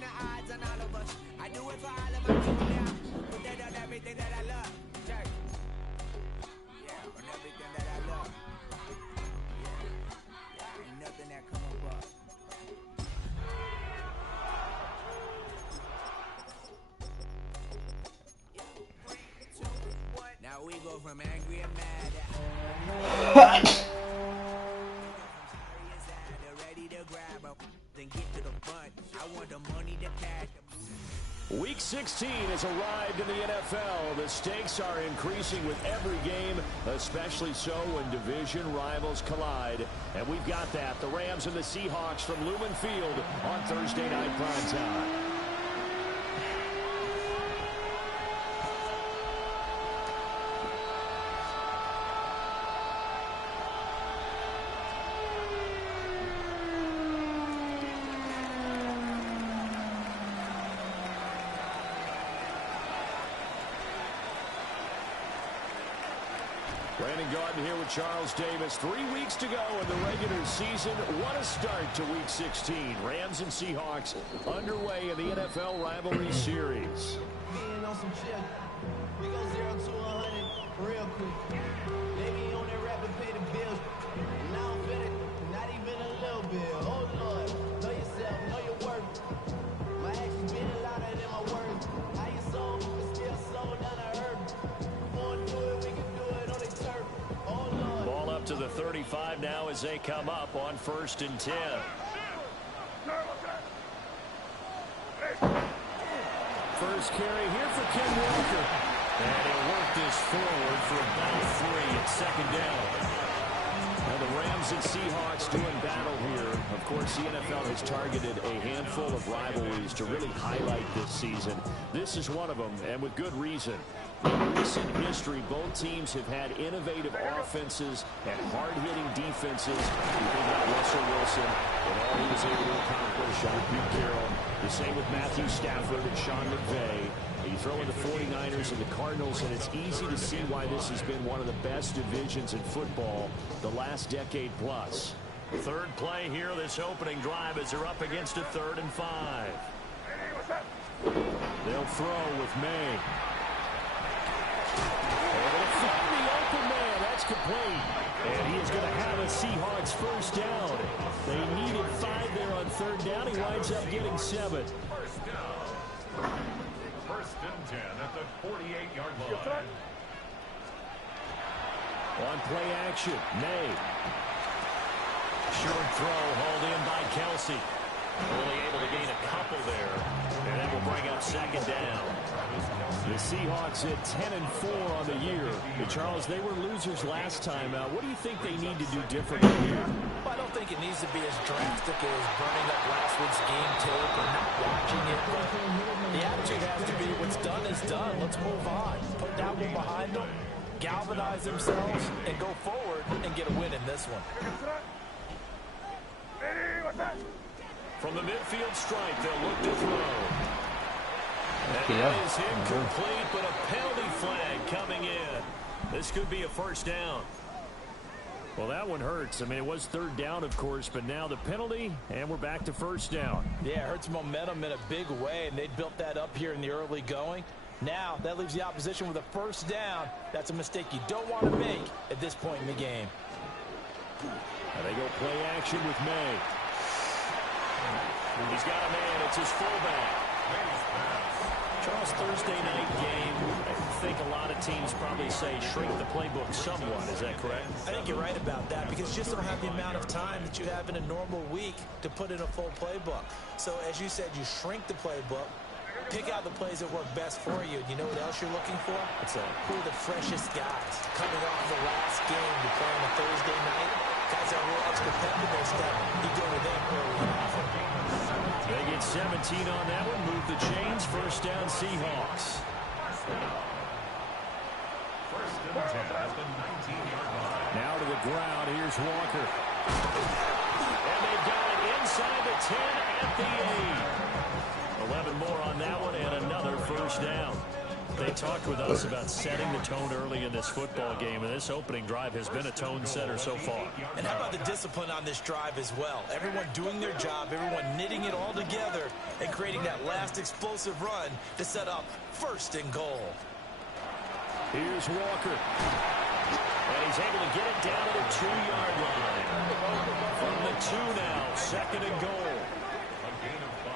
the odds on all of us. I do it for all of my people now. Put that on everything that I love. Church. Yeah, on everything that I love. Yeah, ain't nothing that come above. Now we go from angry and mad. Ready to grab up, then get to the front. I want the money to cash. Week 16 has arrived in the NFL. The stakes are increasing with every game, especially so when division rivals collide. And we've got that. The Rams and the Seahawks from Lumen Field on Thursday Night Primetime. Brandon Gaudin here with Charles Davis. 3 weeks to go in the regular season. What a start to Week 16. Rams and Seahawks underway in the NFL rivalry series. Being on some shit. We go 0 to 100 real quick. They be on that rap and pay the bills. And I don't fit it. Not even a little bit. Oh, Lord. Know yourself. Know your worth. My actions being louder than my words. How you sold, but still sold down the earth. Ball up to the 35 now as they come up on 1st and 10. First carry here for Ken Walker. And he'll work this forward for about 3 at 2nd down. Now the Rams and Seahawks doing battle here. Of course, the NFL has targeted a handful of rivalries to really highlight this season. This is one of them, and with good reason. In recent history, both teams have had innovative offenses and hard-hitting defenses. You think about Russell Wilson and all he was able to accomplish on Pete Carroll. The same with Matthew Stafford and Sean McVay. You throw in the 49ers and the Cardinals, and it's easy to see why this has been one of the best divisions in football the last decade plus. Third play here, this opening drive as they're up against a 3rd and 5. They'll throw with May. Able to find the open man. That's complete. And he is going to have a Seahawks first down. They needed 5 there on 3rd down. He winds up getting 7. First and 10 at the 48-yard line. On play action, May. Short throw hauled in by Kelsey. Only able to gain a couple there. And that will bring up 2nd down. The Seahawks at 10-4 on the year. And Charles, they were losers last time. What do you think they need to do differently here? Well, I don't think it needs to be as drastic as burning up last week's game tape or not watching it. But the attitude has to be what's done is done. Let's move on. Put that one behind them, galvanize themselves, and go forward and get a win in this one. From the midfield stripe, they'll look to throw. That is incomplete, but a penalty flag coming in. This could be a first down. Well, that one hurts. I mean, it was 3rd down, of course, but now the penalty, and we're back to first down. Yeah, it hurts momentum in a big way, and they built that up here in the early going. Now, that leaves the opposition with a first down. That's a mistake you don't want to make at this point in the game. And they go play action with May. He's got a man. It's his fullback. Charles, Thursday night game, I think a lot of teams probably say shrink the playbook somewhat. Is that correct? I think you're right about that because you just don't have the amount of time that you have in a normal week to put in a full playbook. So, as you said, you shrink the playbook, pick out the plays that work best for you. You know what else you're looking for? What's that? Who are the freshest guys coming off the last game to play on a Thursday night? Guys that are a little extra pep in their step. You go with them early and often. They get 17 on that one. Move the chains. First down, Seahawks. First and 10 at the 19-yard line. Now to the ground. Here's Walker. And they've got it inside the 10 at the 8. 11 more on that one and another first down. They talked with us about setting the tone early in this football game, and this opening drive has been a tone setter so far. And how about the discipline on this drive as well? Everyone doing their job, everyone knitting it all together and creating that last explosive run to set up 1st and goal. Here's Walker. And he's able to get it down to the 2-yard line. From the 2 now, 2nd and goal. A gain of 5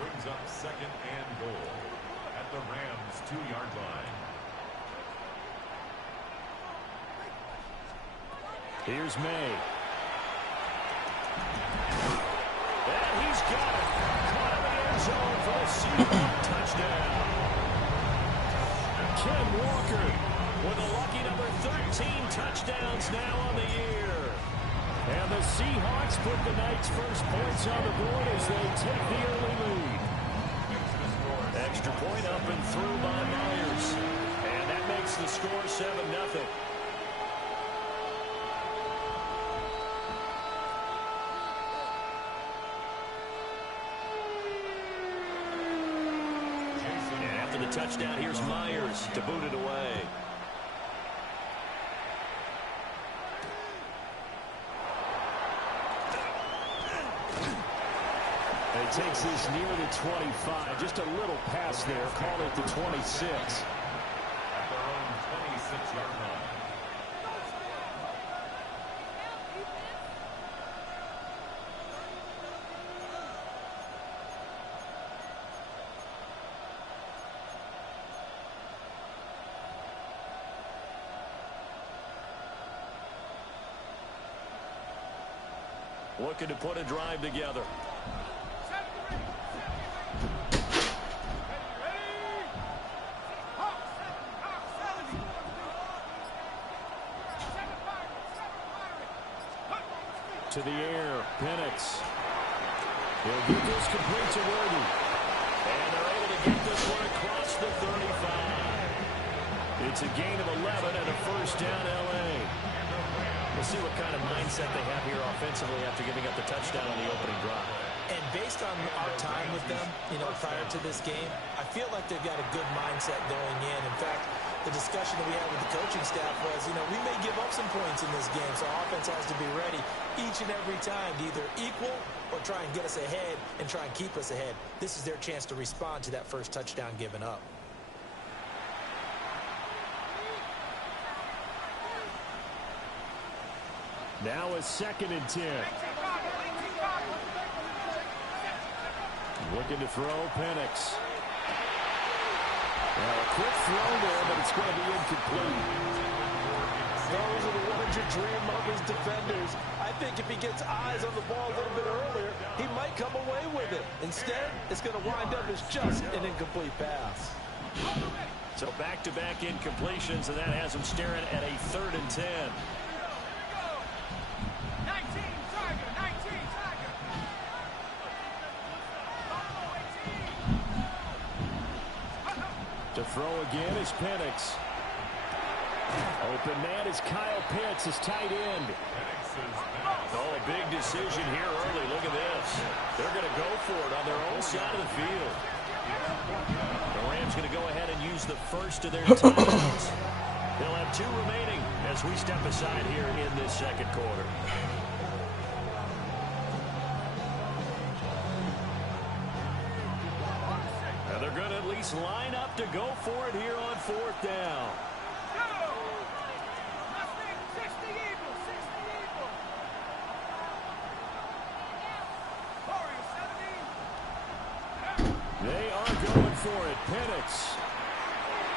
brings up 2nd and goal at the Rams' 2-yard line. Here's May. And he's got it. Caught in the end zone for a Seahawks touchdown. Ken Walker with a lucky number 13 touchdowns now on the year. And the Seahawks put the night's first points on the board as they take the early lead. Extra point up and through by Myers. And that makes the score 7-0. And after the touchdown, here's Myers to boot it away. He takes this near the 25. Just a little pass there. Call it the 26. At their own 26-yard line. Looking to put a drive together. To the air, Penix. He'll get this complete to Worthy. And they're able to get this one across the 35. It's a gain of 11 and a 1st down, L.A. We'll see what kind of mindset they have here offensively after giving up the touchdown on the opening drive. And based on our time with them, prior to this game, I feel like they've got a good mindset going in. In fact, the discussion that we had with the coaching staff was, we may give up some points in this game, so offense has to be ready each and every time to either equal or try and get us ahead and try and keep us ahead. This is their chance to respond to that first touchdown given up. Now a 2nd and 10. Looking to throw, Penix. Well, a quick throw there, but it's going to be incomplete. Those are the ones you dream of as defenders. I think if he gets eyes on the ball a little bit earlier, he might come away with it. Instead, it's going to wind up as just an incomplete pass. So back-to-back incompletions, and that has him staring at a 3rd and 10. To throw again is Penix. Open man is Kyle Pitts, his tight end. Oh, a big decision here early. Look at this. They're going to go for it on their own side of the field. The Rams going to go ahead and use the first of their timeouts. They'll have 2 remaining as we step aside here in this 2nd quarter. And they're going to at least line up to go for it here on 4th down. They are going for it. Penix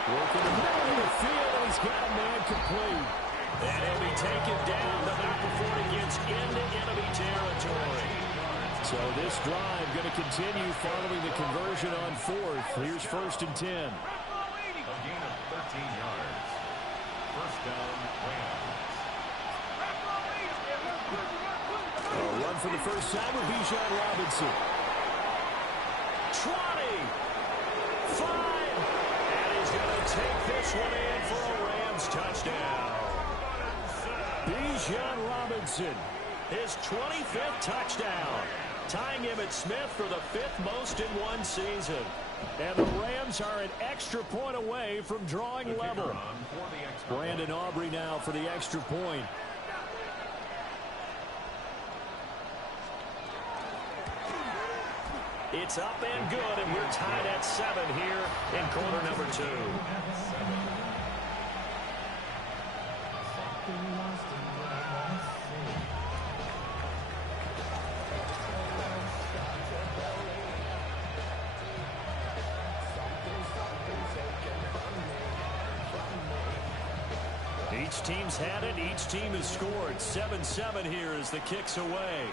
working the middle of the field, and he's got a man complete. And he'll be taken down. The back before it gets into enemy territory. So this drive going to continue following the conversion on 4th. Here's 1st and 10. A gain of 13 yards. 1st down, Rams. A run for the first time with Bijan Robinson. 20, 5, and he's going to take this one in for a Rams touchdown. Bijan Robinson, his 25th touchdown, tying Emmitt Smith for the 5th most in one season. And the Rams are an extra point away from drawing level. Brandon Aubrey now for the extra point. It's up and good, and we're tied at 7 here in quarter number 2. Each team's had it. Each team has scored. 7-7 here as the kick's away.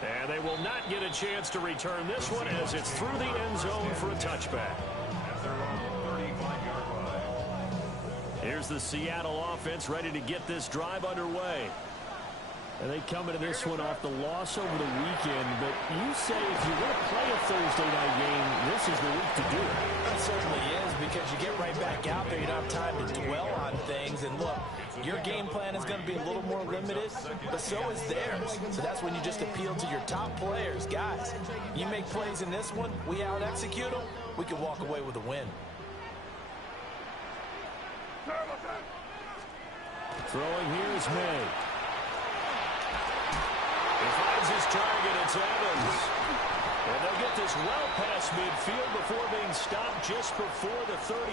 And they will not get a chance to return this one as it's through the end zone for a touchback. Here's the Seattle offense ready to get this drive underway. And they come into this one off the loss over the weekend. But you say if you want to play a Thursday night game, this is the week to do it. It certainly is, because you get right back out there. You don't have time to dwell on things. And look, your game plan is going to be a little more limited, but so is theirs. So that's when you just appeal to your top players. Guys, you make plays in this one, we out-execute them, we can walk away with a win. Throwing here is May. He finds his target. It's Evans. And they'll get this well past midfield before being stopped just before the 35.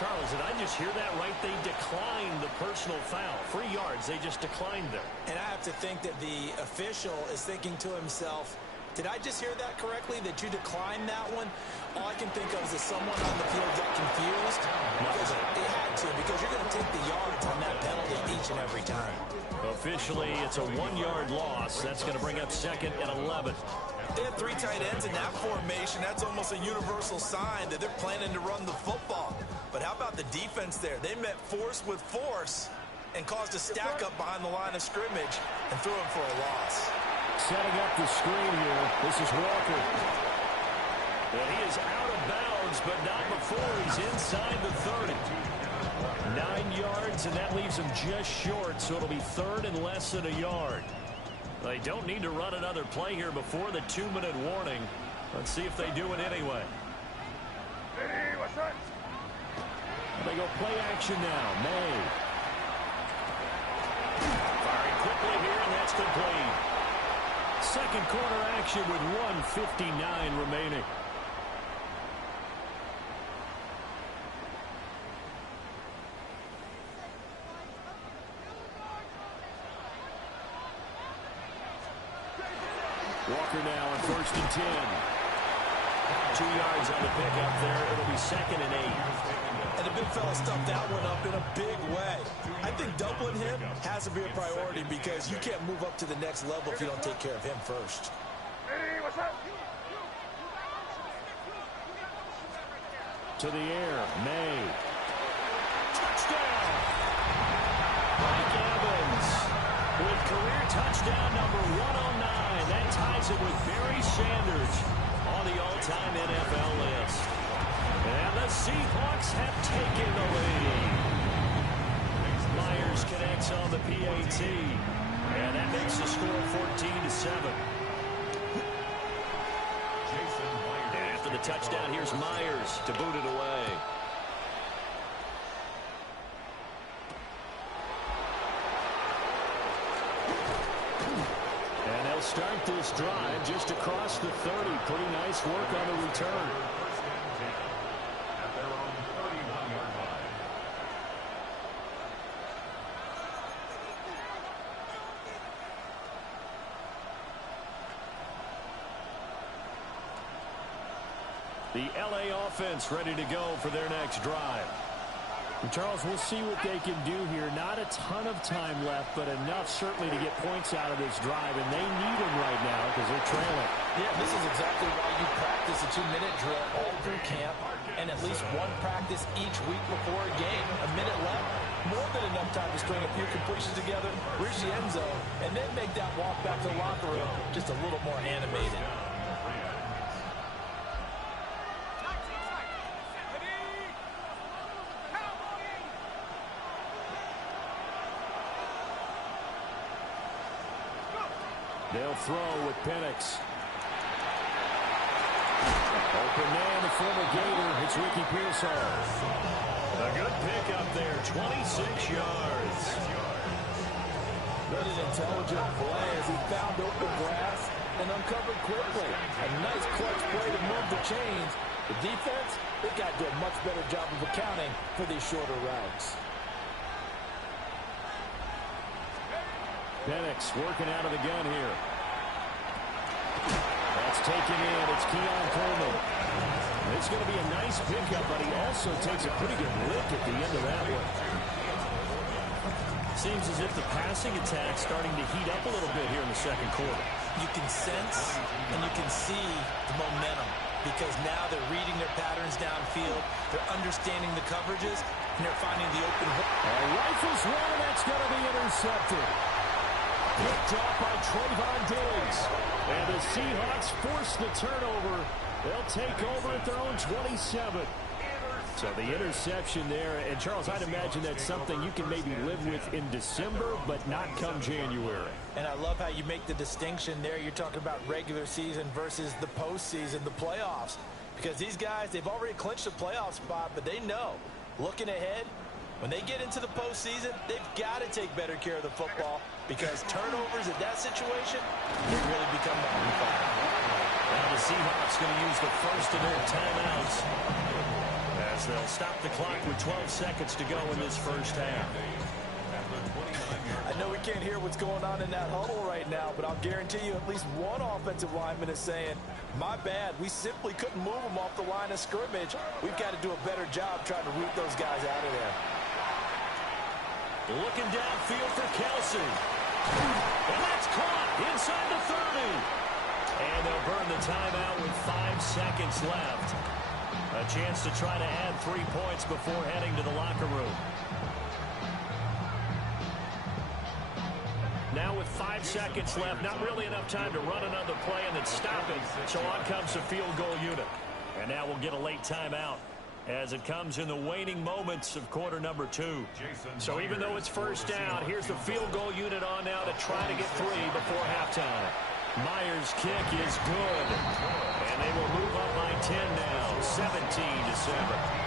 Charles, did I just hear that right? They declined the personal foul. 3 yards, they just declined there. And I have to think that the official is thinking to himself, did I just hear that correctly, that you declined that one? All I can think of is that someone on the field got confused. Because it had to, because you're going to take the yards on that penalty each and every time. Officially, it's a 1-yard loss. That's going to bring up 2nd and 11. They have 3 tight ends in that formation. That's almost a universal sign that they're planning to run the football. But how about the defense there? They met force with force and caused a stack up behind the line of scrimmage and threw him for a loss. Setting up the screen here. This is Walker. And he is out of bounds, but not before he's inside the 30. 9 yards, and that leaves him just short, so it'll be 3rd and less than a yard. They don't need to run another play here before the 2-minute warning. Let's see if they do it anyway. They go play action now. May. Firing quickly here, and that's complete. Second quarter action with 1:59 remaining. Walker now on 1st and 10. 2 yards on the pickup there. It'll be 2nd and 8. And the big fella stuffed that one up in a big way. I think doubling him has to be a priority because you can't move up to the next level if you don't take care of him first. To the air, May. Touchdown! Mike Evans with career touchdown number 109. That ties it with Barry Sanders on the all-time NFL list. And the Seahawks have taken the lead. Myers connects on the PAT. And that makes the score 14-7. And after the touchdown, here's Myers to boot it away. And they'll start this drive just across the 30. Pretty nice work on the return. The LA offense ready to go for their next drive. And Charles, we'll see what they can do here. Not a ton of time left, but enough certainly to get points out of this drive, and they need them right now because they're trailing. Yeah, this is exactly why you practice a 2-minute drill all through camp and at least one practice each week before a game. A minute left, more than enough time to string a few completions together, reach the end zone, and then make that walk back to the locker room just a little more animated. They'll throw with Penix. Open man, the former Gator. It's Ricky Pearsall. A good pickup there, 26 yards. What an intelligent play as he found open grass and uncovered quickly. A nice clutch play to move the chains. The defense, they got to do a much better job of accounting for these shorter routes. Penix working out of the gun here. That's taken in. It's Keon Coleman. It's going to be a nice pickup, but he also takes a pretty good lick at the end of that one. Seems as if the passing attack's starting to heat up a little bit here in the second quarter. You can sense and you can see the momentum because now they're reading their patterns downfield, they're understanding the coverages, and they're finding the open hole. Rifles one, and that's going to be intercepted. Picked off by Trayvon Diggs. And the Seahawks force the turnover. They'll take over at their own 27. So the interception there, and Charles, I'd imagine that's something you can maybe live with in December, but not come January. And I love how you make the distinction there. You're talking about regular season versus the postseason, the playoffs. Because these guys, they've already clinched a playoff spot, but they know, looking ahead, when they get into the postseason, they've got to take better care of the football because turnovers in that situation can really become magnified. Now the Seahawks going to use the first of their timeouts as they'll stop the clock with 12 seconds to go in this first half. I know we can't hear what's going on in that huddle right now, but I'll guarantee you at least one offensive lineman is saying, my bad, we simply couldn't move them off the line of scrimmage. We've got to do a better job trying to root those guys out of there. Looking downfield for Kelsey. And that's caught inside the 30. And they'll burn the timeout with 5 seconds left. A chance to try to add 3 points before heading to the locker room. Now with 5 seconds left, not really enough time to run another play and then stop it. So on comes the field goal unit. And now we'll get a late timeout as it comes in the waning moments of quarter number 2. So even though it's first down, here's the field goal unit on now to try to get 3 before halftime. Myers' kick is good. And they will move up by 10 now, 17-7.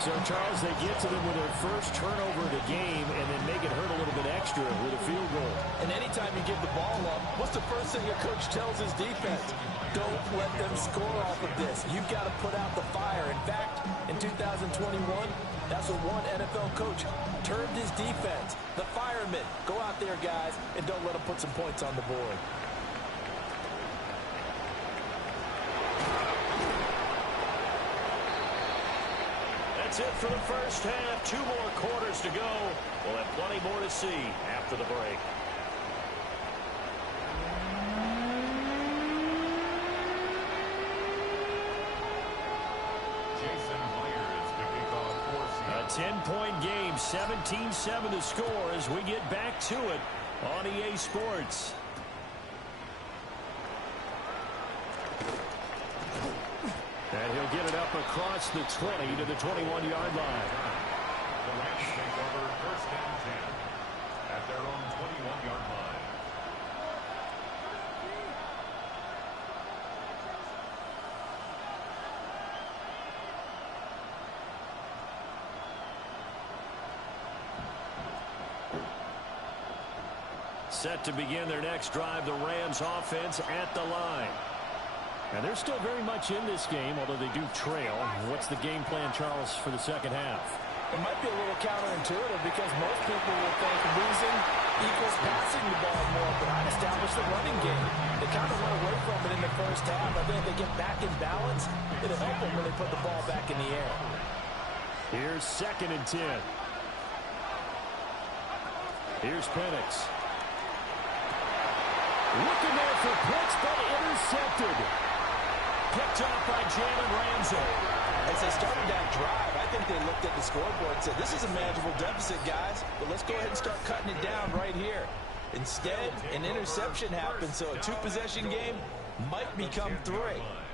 So, Charles, they get to them with their first turnover of the game and then make it hurt a little bit extra with a field goal. And anytime you give the ball up, what's the first thing a coach tells his defense? Don't let them score off of this. You've got to put out the fire. In fact, in 2021, that's what one NFL coach termed his defense. The firemen. Go out there, guys, and don't let them put some points on the board. That's it for the first half. 2 more quarters to go. We'll have plenty more to see after the break. A 10-point game, 17-7 to score as we get back to it on EA Sports. And he'll get it up across the 20 to the 21-yard line. The Rams take over first and 10 at their own 21-yard line. Set to begin their next drive, the Rams offense at the line. And they're still very much in this game, although they do trail. What's the game plan, Charles, for the second half? It might be a little counterintuitive because most people will think losing equals passing the ball more, but I'd establish the running game. They kind of went away from it in the first half. I think if they get back in balance, it'll help them when they put the ball back in the air. Here's 2nd and 10. Here's Penix. Looking there for Pitts, but intercepted. Picked off by Jalen Ramsey. As they started that drive, I think they looked at the scoreboard and said, this is a manageable deficit, guys, but let's go ahead and start cutting it down right here. Instead, an interception happened, so a 2-possession game might become 3.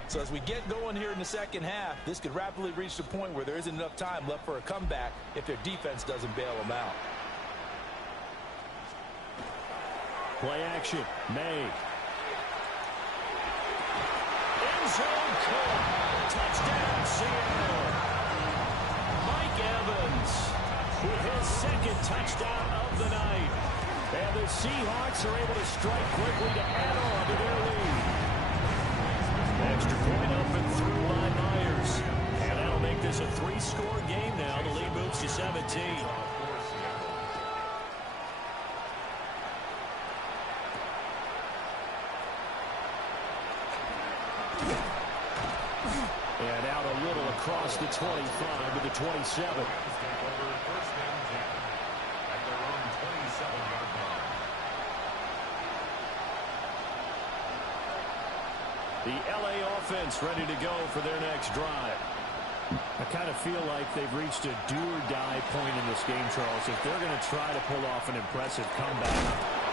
So as we get going here in the second half, this could rapidly reach the point where there isn't enough time left for a comeback if their defense doesn't bail them out. Play action. May. zone caught. Touchdown, Seattle. Mike Evans with his second touchdown of the night. And the Seahawks are able to strike quickly to add on to their lead. Extra point up and through by Myers. And that'll make this a 3-score game now. The lead moves to 17. And out a little across the 25 to the 27. First and 10 at their own 27-yard line. The LA offense ready to go for their next drive. I kind of feel like they've reached a do-or-die point in this game, Charles. If they're going to try to pull off an impressive comeback,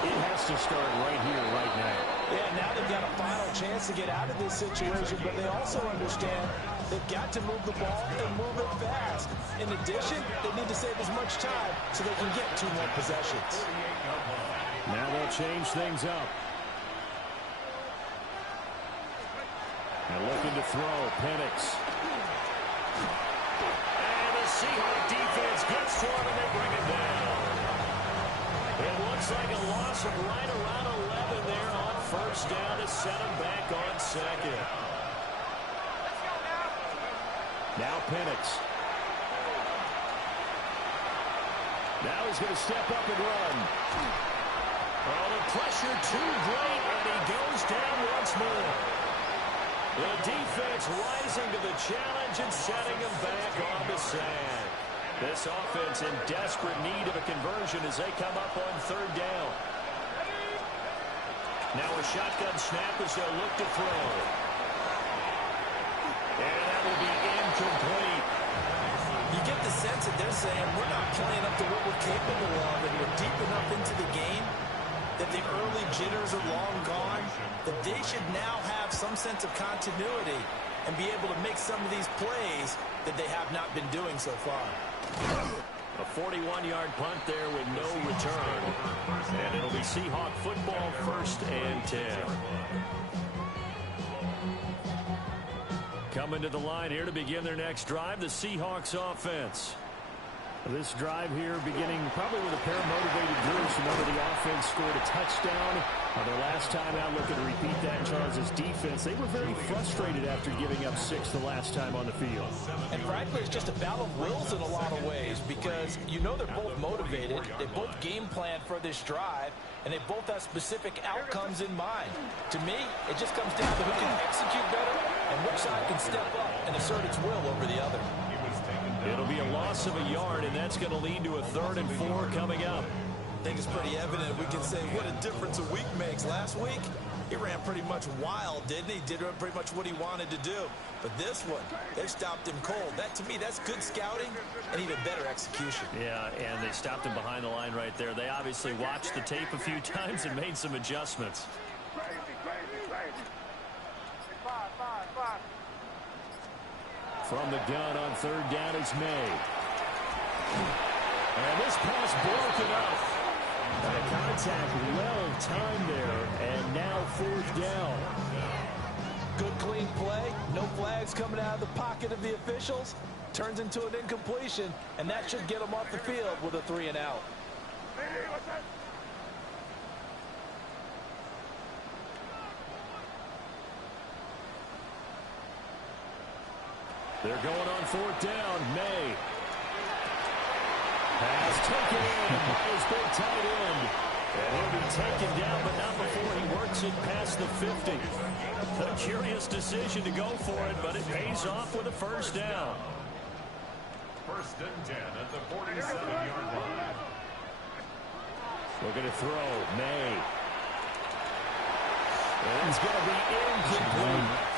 it has to start right here, right now. Yeah, now they've got a final chance to get out of this situation, but they also understand they've got to move the ball and move it fast. In addition, they need to save as much time so they can get 2 more possessions. Now they'll change things up. And looking to throw, Penix. And the Seahawks defense gets to him and they bring him down. It looks like a loss of right around 11 there on first down to set him back on second. Now Penix. Now he's going to step up and run. Oh, the pressure too great, and he goes down once more. The defense rising to the challenge and setting him back on the sand. This offense in desperate need of a conversion as they come up on third down. Now a shotgun snap as they'll look to throw. And that will be incomplete. You get the sense that they're saying we're not playing up to what we're capable of, and we're deep enough into the game that the early jitters are long gone, that they should now have some sense of continuity and be able to make some of these plays that they have not been doing so far. A 41-yard punt there with no return. And it'll be Seahawk football, 1st and 10. Coming to the line here to begin their next drive, the Seahawks offense. This drive here beginning probably with a pair of motivated groups. Remember, the offense scored a touchdown. Their last time out, looking to repeat that. Charles' defense, they were very frustrated after giving up 6 the last time on the field. And frankly, it's just a battle of wills in a lot of ways because you know they're both motivated. They both game plan for this drive, and they both have specific outcomes in mind. To me, it just comes down to who can execute better and which side can step up and assert its will over the other. It'll be a loss of a yard, and that's going to lead to a 3rd and 4 coming up. I think it's pretty evident we can say what a difference a week makes. Last week, he ran pretty much wild, didn't he? Did pretty much what he wanted to do. But this one, they stopped him cold. That, to me, that's good scouting and even better execution. Yeah, and they stopped him behind the line right there. They obviously watched the tape a few times and made some adjustments. From the gun on 3rd down is May. And this pass broken up. And a contact well timed there. And now 4th down. Good clean play. No flags coming out of the pocket of the officials. Turns into an incompletion. And that should get them off the field with a 3 and out. They're going on 4th down. May. Pass taken in by his big tight end. And he'll be taken down, but not before he works it past the 50. A curious decision to go for it, but it pays off with a 1st down. 1st and 10 at the 47-yard line. Looking to throw. May. And it's going to be incomplete.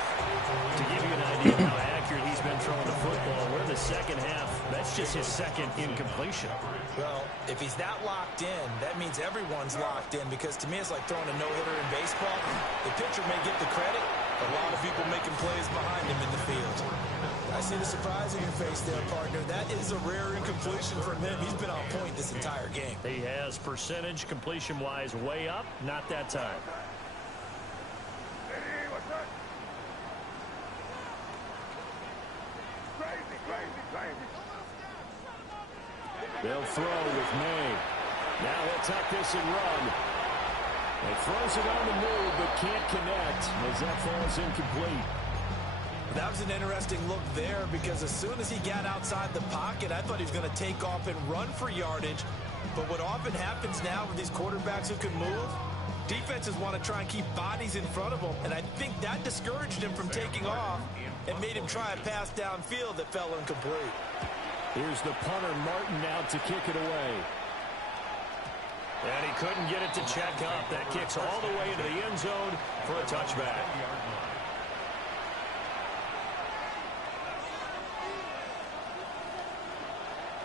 To give you an idea of how accurate he's been throwing the football, we're in the second half. That's just his 2nd incompletion. Well, if he's that locked in, that means everyone's locked in, because to me it's like throwing a no-hitter in baseball. The pitcher may get the credit, but a lot of people making plays behind him in the field. I see the surprise in your face there, partner. That is a rare incompletion from him. He's been on point this entire game. He has percentage completion-wise way up, not that time. They'll throw with May. Now he'll tuck this and run. He throws it on the move, but can't connect as that falls incomplete. That was an interesting look there because as soon as he got outside the pocket, I thought he was going to take off and run for yardage. But what often happens now with these quarterbacks who can move, defenses want to try and keep bodies in front of them, and I think that discouraged him from taking off and made him try a pass downfield that fell incomplete. Here's the punter, Martin, out to kick it away. And he couldn't get it to check up. That kicks all the way into the end zone for a touchback.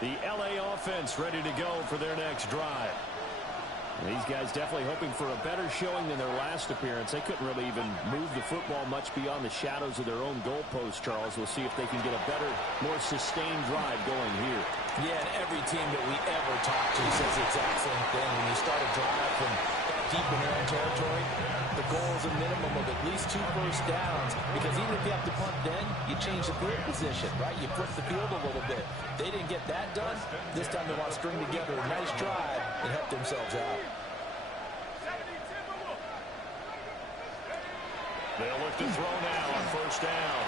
The LA offense ready to go for their next drive. These guys definitely hoping for a better showing than their last appearance. They couldn't really even move the football much beyond the shadows of their own goalpost, Charles. We'll see if they can get a better, more sustained drive going here. Yeah, and every team that we ever talk to says the exact same thing. When you start a drive from deep in your own territory, the goal is a minimum of at least 2 first downs, because even if you have to punt then, you change the field position, right? You flip the field a little bit. They didn't get that done. This time they want to string together a nice drive and help themselves out. They'll look to throw now on first down.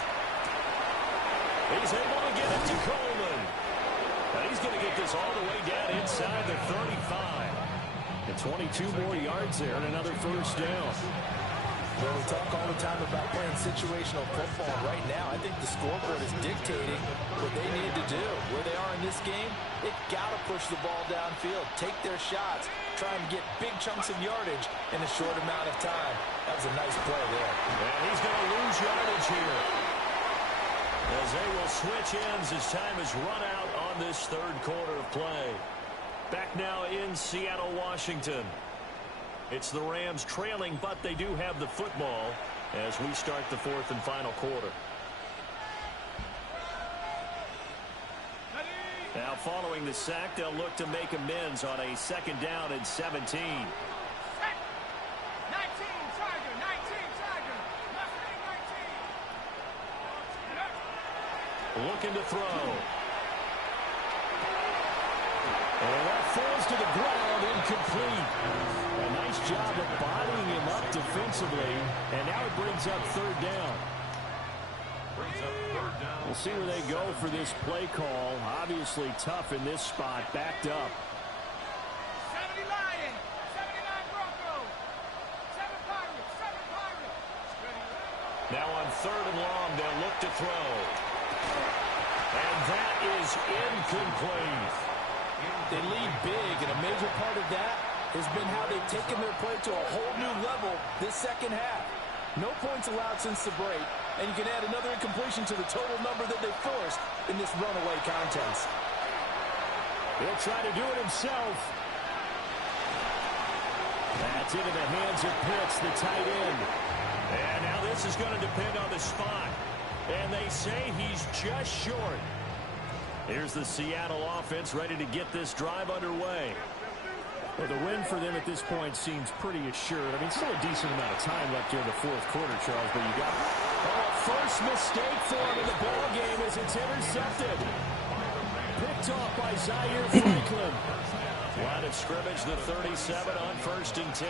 He's able to get it to Coleman. And he's going to get this all the way down inside the 35. And 22 more yards there and another first down. Well, we talk all the time about playing situational football. Right now, I think the scoreboard is dictating what they need to do. Where they are in this game, they've got to push the ball downfield, take their shots, try and get big chunks of yardage in a short amount of time. That was a nice play there. And he's going to lose yardage here, as they will switch ends as time is run out on this third quarter of play. Back now in Seattle, Washington. It's the Rams trailing, but they do have the football as we start the fourth and final quarter. Now following the sack, they'll look to make amends on a second down and 17. Looking to throw. And that falls to the ground, incomplete. A nice job of bodying him up defensively, and now it brings up third down. We'll see where they go for this play call. Obviously tough in this spot, backed up. 70 Lions, 79 Broncos, 7 Pirates, 7 Pirates. Now on third and long, they'll look to throw. And that is incomplete. They lead big, and a major part of that has been how they've taken their play to a whole new level this second half. No points allowed since the break, and you can add another incompletion to the total number that they forced in this runaway contest. He'll try to do it himself. That's into the hands of Pitts, the tight end. And now this is going to depend on the spot. And they say he's just short. Here's the Seattle offense ready to get this drive underway. Well, the win for them at this point seems pretty assured. I mean, still a decent amount of time left here in the fourth quarter, Charles, but you got first mistake for him in the ball game as it's intercepted. Picked off by Zaire Franklin. Line of scrimmage, the 37 on first and 10.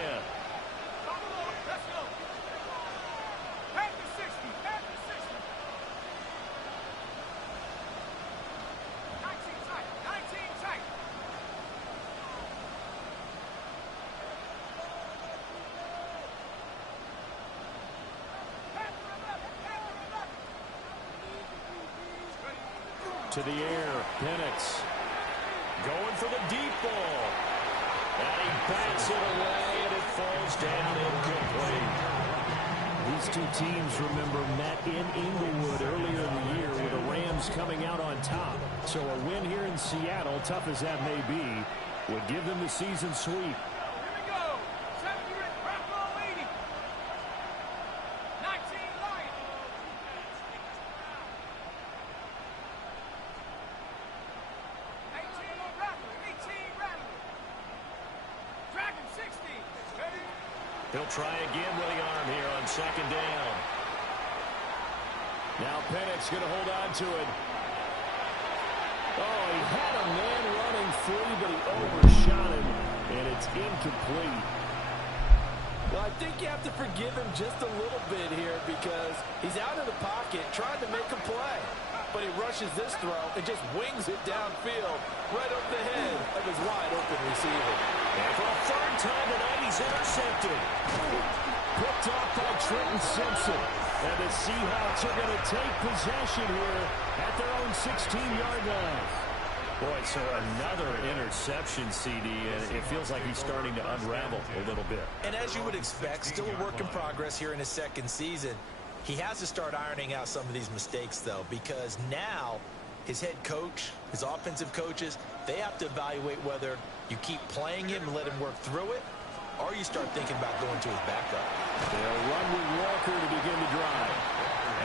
To the air, Penix going for the deep ball. And he bats it away, and it falls down incomplete. These two teams, remember, met in Inglewood earlier in the year with the Rams coming out on top. So a win here in Seattle, tough as that may be, would give them the season sweep. He'll try again with the arm here on second down. Now Penix going to hold on to it. Oh, he had a man running free, but he overshot him, and it's incomplete. Well, I think you have to forgive him just a little bit here because he's out of the pocket trying to make a play. But he rushes this throw and just wings it downfield right over the head of his wide-open receiver. And for a third time tonight, he's intercepted. Picked off by Trenton Simpson. And the Seahawks are going to take possession here at their own 16-yard line. Boy, so another interception, CD, and it feels like he's starting to unravel a little bit. And as you would expect, still a work in progress here in his second season. He has to start ironing out some of these mistakes, though, because now his head coach, his offensive coaches, they have to evaluate whether you keep playing him and let him work through it, or you start thinking about going to his backup. They'll run with Walker to begin the drive.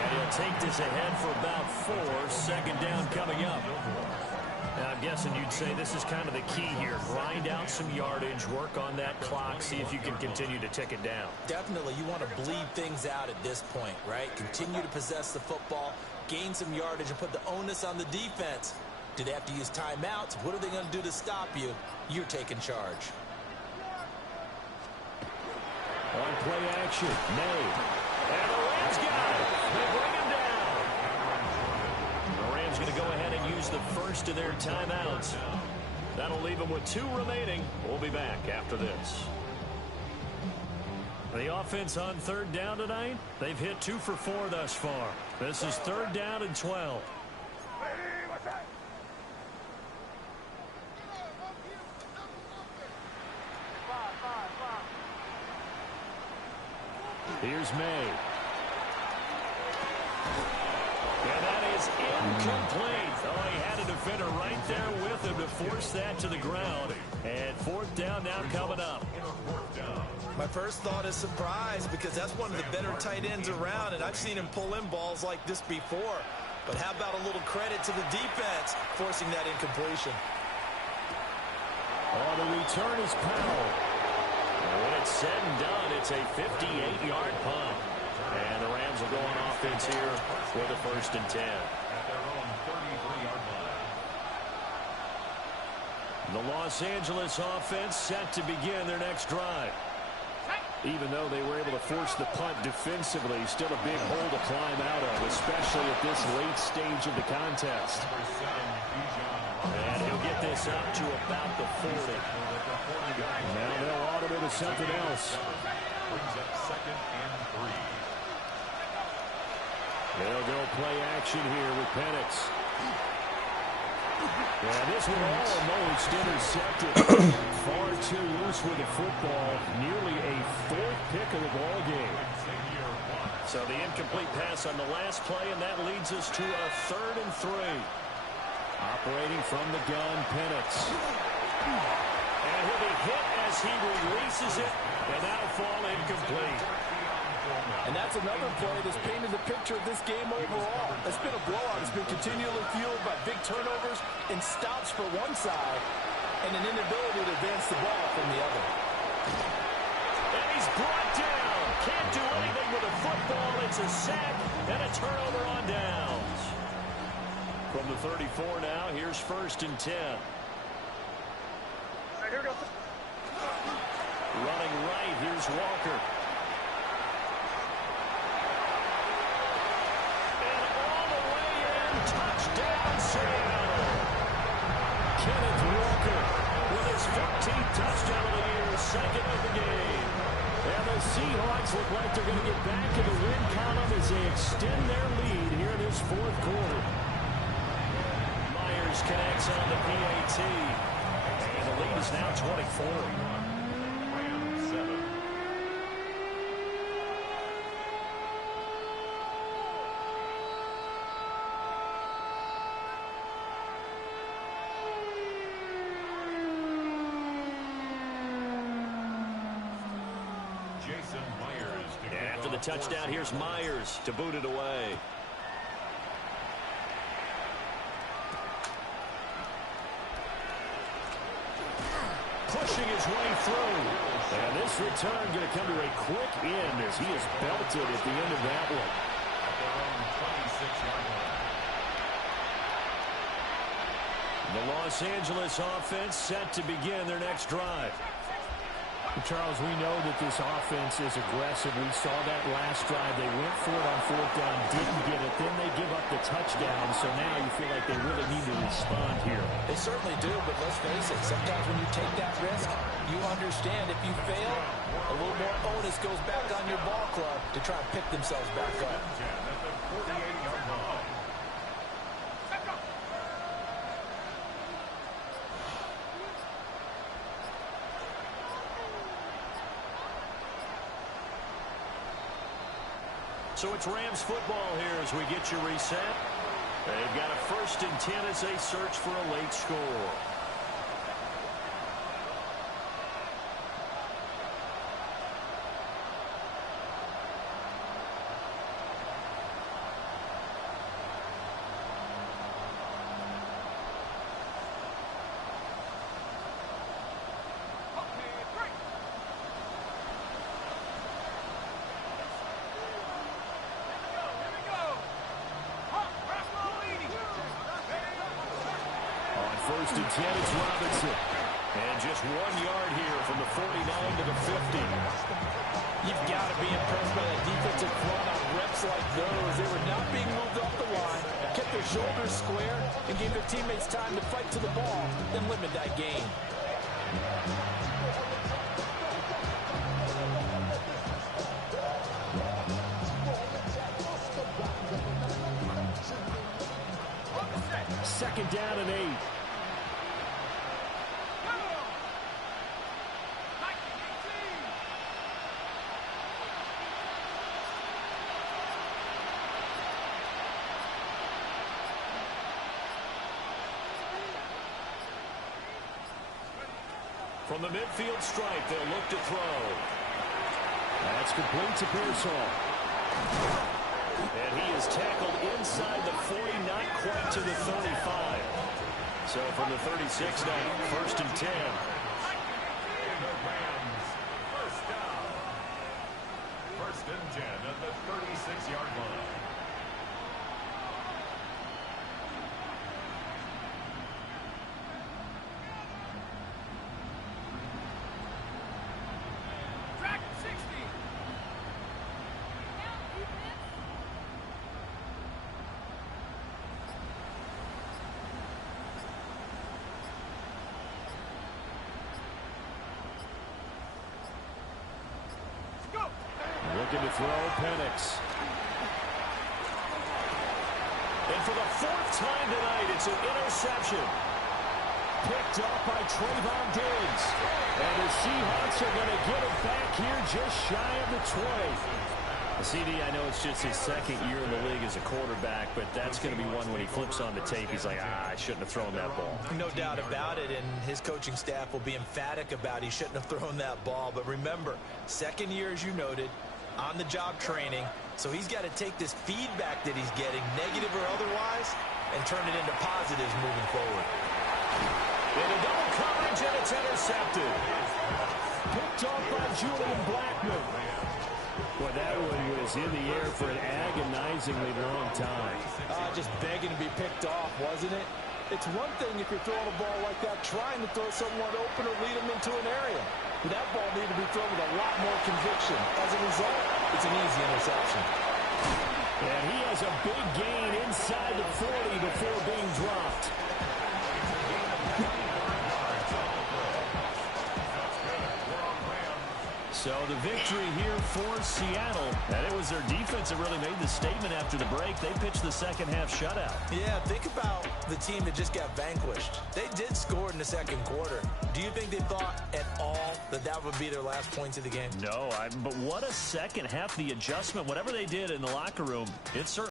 And he'll take this ahead for about 4. Second down coming up. Now, I'm guessing you'd say this is kind of the key here. Grind out some yardage, work on that clock, see if you can continue to tick it down. Definitely, you want to bleed things out at this point, right? Continue to possess the football, gain some yardage, and put the onus on the defense. Do they have to use timeouts? What are they going to do to stop you? You're taking charge. On play action, May. And the Rams got it. They bring him down. The Rams going to go ahead and use the first of their timeouts. That'll leave them with 2 remaining. We'll be back after this. The offense on third down tonight, they've hit 2 for 4 thus far. This is third down and 12. Here's May. And that is incomplete. Oh, he had a defender right there with him to force that to the ground. And fourth down now coming up. My first thought is surprise because that's one of the better tight ends around, and I've seen him pull in balls like this before. But how about a little credit to the defense forcing that incompletion? On the return is Powell. When it's said and done, it's a 58-yard punt. And the Rams will go on offense here for the first and 10. At their own 33-yard line. The Los Angeles offense set to begin their next drive. Even though they were able to force the punt defensively, still a big hole to climb out of, especially at this late stage of the contest. And he'll get this up to about the 40. Now they'll audible to something else. Brings up second and 3. They'll go play action here with Penix. Yeah, this one almost intercepted. Far too loose with the football. Nearly a 4th pick of the ball game. So the incomplete pass on the last play, and that leads us to a 3rd and 3. Operating from the gun, Penix. And he'll be hit as he releases it, and that'll fall incomplete. And that's another play that's painted the picture of this game overall. It's been a blowout. It's been continually fueled by big turnovers and stops for one side and an inability to advance the ball from the other. And he's brought down. Can't do anything with a football. It's a sack and a turnover on downs. From the 34 now, here's first and 10. Running right, here's Walker. Touchdown, Seattle. Kenneth Walker with his 14th touchdown of the year, 2nd of the game. And the Seahawks look like they're going to get back in the win column as they extend their lead here in this 4th quarter. Myers connects on the PAT. And the lead is now 24. Rams 7. After the touchdown, here's Myers to boot it away. Pushing his way through. And this return going to come to a quick end as he is belted at the end of that one. At their own 26-yard line. The Los Angeles offense set to begin their next drive. Charles, we know that this offense is aggressive. We saw that last drive. They went for it on fourth down, didn't get it. Then they give up the touchdown. So now you feel like they really need to respond here. They certainly do, but let's face it. Sometimes when you take that risk, you understand if you fail, a little more onus goes back on your ball club to try and pick themselves back up. So it's Rams football here as we get you reset. They've got a 1st and 10 as they search for a late score. First and 10, it's Robinson. And just 1 yard here from the 49 to the 50. You've got to be impressed by that defensive front on reps like those. They were not being moved off the line, kept their shoulders square, and gave their teammates time to fight to the ball, then limit that gain. Second down and 8. From the midfield stripe, they'll look to throw. That's complete to Pearsall. And he is tackled inside the 40, not quite to the 35. So from the 36 now, 1st and 10. First down. 1st and 10 at the 36-yard line. Looking to throw, Penix. And for the 4th time tonight, it's an interception. Picked off by Trayvon Diggs. And the Seahawks are going to get it back here just shy of the 20. CD, I know it's just his 2nd year in the league as a quarterback, but that's going to be one when he flips on the tape. He's like, I shouldn't have thrown that ball. No doubt about it, and his coaching staff will be emphatic about he shouldn't have thrown that ball. But remember, 2nd year, as you noted, on-the-job training, so he's got to take this feedback that he's getting, negative or otherwise, and turn it into positives moving forward. Into double coverage, and it's intercepted. Picked off by Julian Blackman. Well, that one was in the air for an agonizingly long time. Just begging to be picked off, wasn't it? It's one thing if you're throwing a ball like that, trying to throw someone open or lead them into an area. But that ball needed to be thrown with a lot more conviction. As a result, it's an easy interception. And he has a big gain inside the 40 before being dropped. So the victory here for Seattle. And it was their defense that really made the statement after the break. They pitched the second half shutout. Yeah, think about the team that just got vanquished. They did score in the 2nd quarter. Do you think they thought at all that that would be their last points of the game? No, but what a second half. The adjustment, whatever they did in the locker room, it certainly